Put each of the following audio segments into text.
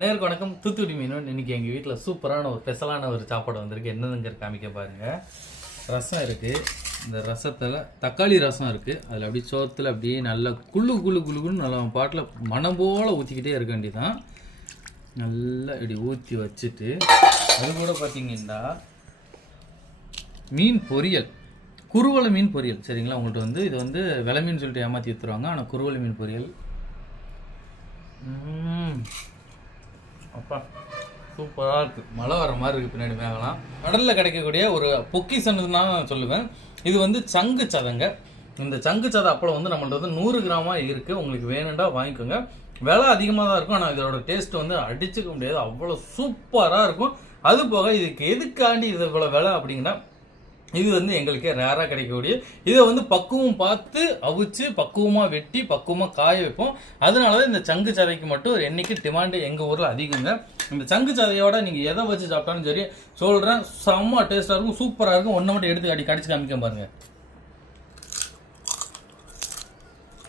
அனைவருக்கும் வணக்கம். தூத்துக்குடி மீன் இன்னைக்கு எங்கள் வீட்டில் சூப்பரான ஒரு ஸ்பெஷலான ஒரு சாப்பாடு வந்திருக்கு. என்னதுங்கிற காமிக்க பாருங்கள் ரசம் இருக்குது இந்த ரசத்தில் தக்காளி ரசம் இருக்குது அதில் அப்படியே சோத்தில் அப்படியே நல்லா குழு குழு குள்ளுன்னு நல்லா பாட்டில் மனம் போல் ஊற்றிக்கிட்டே இருக்க வேண்டிதான் நல்லா இப்படி ஊற்றி வச்சுட்டு அது கூட பார்த்திங்கன்னா மீன் பொரியல். குறுவலை மீன் பொரியல். சரிங்களா? உங்கள்கிட்ட வந்து இது வந்து விலை மீன் சொல்லிட்டு ஏமாற்றி விற்றுருவாங்க ஆனால் குறுவலை மீன் பொரியல். அப்பா. சூப்பராக இருக்குது மழை வர மாதிரி இருக்குது பின்னாடி மேகலாம். கடலில் கிடைக்கக்கூடிய ஒரு பொக்கிசன்னு நான் சொல்லுவேன். இது வந்து சங்கு சதங்க. இந்த சங்கு சதை அப்பளம் வந்து நம்மள்ட்ட வந்து நூறு கிராமாக இருக்குது உங்களுக்கு வேணுண்டா வாங்கிக்கோங்க. விலை அதிகமாக தான் இருக்கும். ஆனால் இதோட டேஸ்ட் வந்து அடிச்சுக்க முடியாது. அவ்வளோ சூப்பராக இருக்கும். அது போக இதுக்கு எதுக்காண்டி இது இவ்வளோ விலை அப்படிங்கன்னா இது வந்து எங்களுக்கே ரேராக கிடைக்கக்கூடிய இதை வந்து பக்குவம் பார்த்து அவிச்சு பக்குவமாக வெட்டி பக்குவமாக காய வைப்போம். அதனால தான் இந்த சங்கு சதைக்கு மட்டும் என்னைக்கு டிமாண்டு எங்கள் ஊரில் அதிகங்க. இந்த சங்கு சதையோட நீங்கள் எதை வச்சு சாப்பிட்டாலும் சரி சொல்கிறேன் செம்ம டேஸ்ட்டாக இருக்கும் சூப்பராக இருக்கும். ஒன்றை மட்டும் எடுத்து அடி கடிச்சு காமிக்க பாருங்க.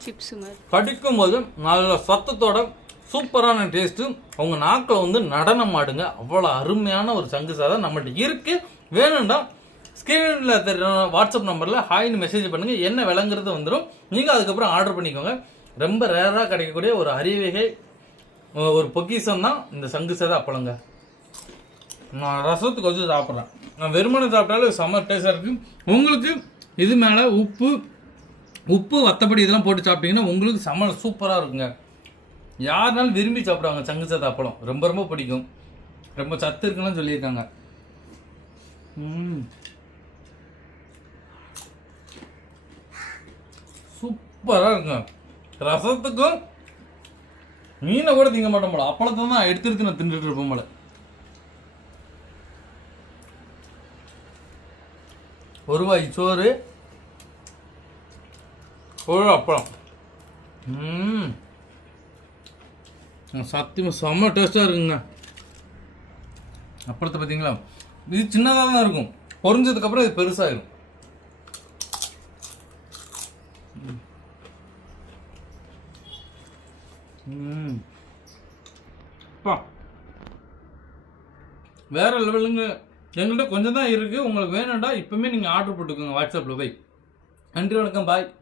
சிப்ஸ் மாதிரி. கடிக்கும் போது நல்ல சத்தத்தோட சூப்பரான டேஸ்ட்டு உங்கள் நாக்கில் வந்து நடனம் ஆடுங்க. அவ்வளோ அருமையான ஒரு சங்கு சாதம் நம்மள்ட்ட இருக்கு. வேணும்டா ஸ்க்ரீனில் தெரியும் வாட்ஸ்அப் நம்பரில் ஹாய்னு மெசேஜ் பண்ணுங்கள் என்ன விளங்குறது வந்துடும் நீங்கள் அதுக்கப்புறம் ஆர்டர் பண்ணிக்கோங்க. ரொம்ப ரேராக கிடைக்கக்கூடிய ஒரு அறிவிகை ஒரு பொக்கிசம் தான் இந்த சங்கு சேத அப்பளங்க. நான் ரசத்துக்கு வச்சு சாப்பிட்றேன். நான் வெறுமனை சாப்பிட்டாலும் செம்ம டேஸ்டாக இருக்கு. உங்களுக்கு இது மேலே உப்பு உப்பு வத்தப்படி இதெல்லாம் போட்டு சாப்பிட்டீங்கன்னா உங்களுக்கு செம்ம சூப்பராக இருக்குங்க. யாருனாலும் விரும்பி சாப்பிடுவாங்க சங்கு சேத அப்பளம். ரொம்ப ரொம்ப பிடிக்கும். ரொம்ப சத்து இருக்குன்னு சொல்லியிருக்காங்க. ம். சூப்பராக இருக்கும் ரசத்துக்கும் மீனை கூட திங்க மாட்டோம் போல. அப்பளத்தை தான் எடுத்து எடுத்து நான் தின்றுட்டு இருப்பேன் போல. ஒரு வாய் சோறு ஒரு அப்பளம். ம் சத்தியமாக செம்ம டேஸ்ட்டாக இருக்குங்க. அப்பளத்தை பார்த்தீங்களா? இது சின்னதாக தான் இருக்கும். பொரிஞ்சதுக்கப்புறம் இது பெருசாகிடும் அப்பா. வேற லெவலுங்க. எங்கள்கிட்ட கொஞ்சம் தான் இருக்குது உங்களுக்கு வேணும்டா இப்பவுமே நீங்கள் ஆர்டர் போட்டுக்கோங்க. வாட்ஸ்அப்பில் போய். நன்றி வணக்கம். பாய்